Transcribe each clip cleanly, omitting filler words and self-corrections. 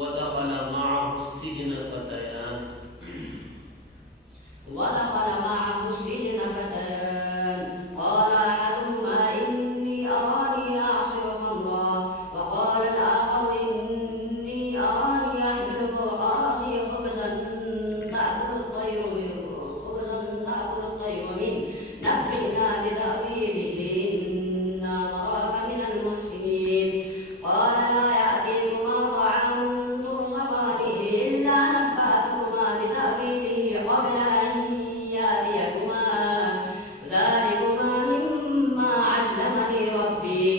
ودخل معه السجن فتيان قال أحدهما إني أراني أعصر خمرا وقال الآخر إني أراني أحمل فوق رأسي خبزا تأكل الطير منه نبئنا بتأويله إنا نراك من المحسنين قال لا يأتيكما طعام ترزقانه إلا نبأتكما بتأويله قبل أن يأتيكما ذلكما مما علمني ربي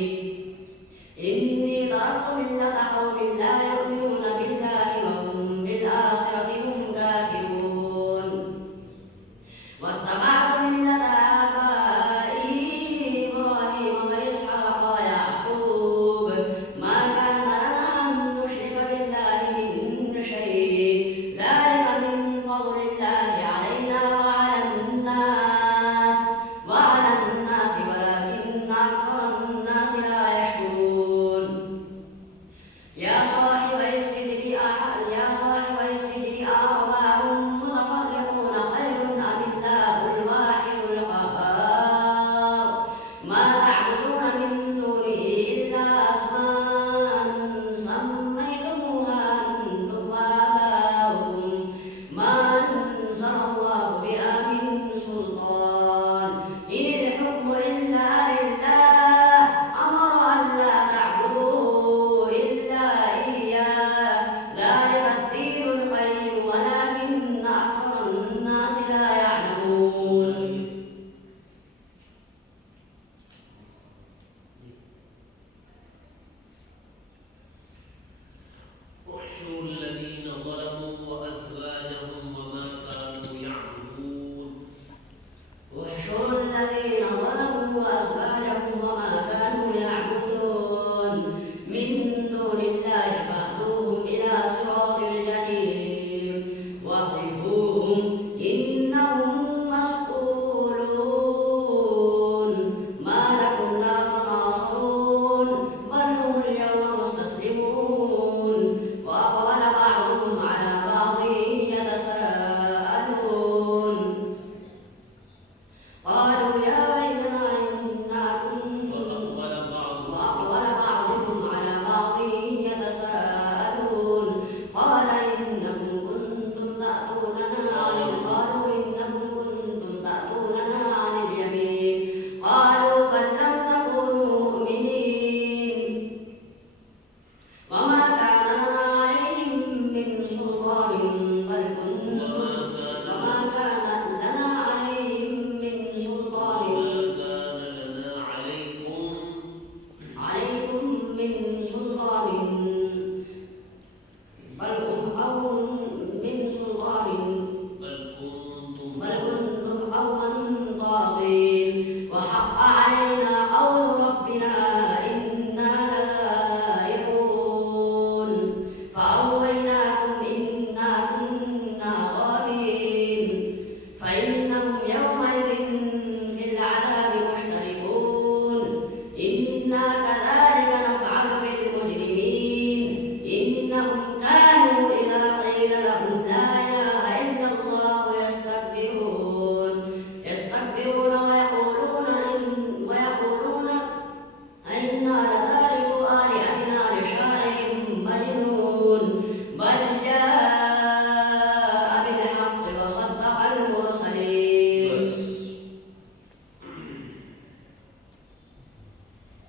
إني تركت ملة قوم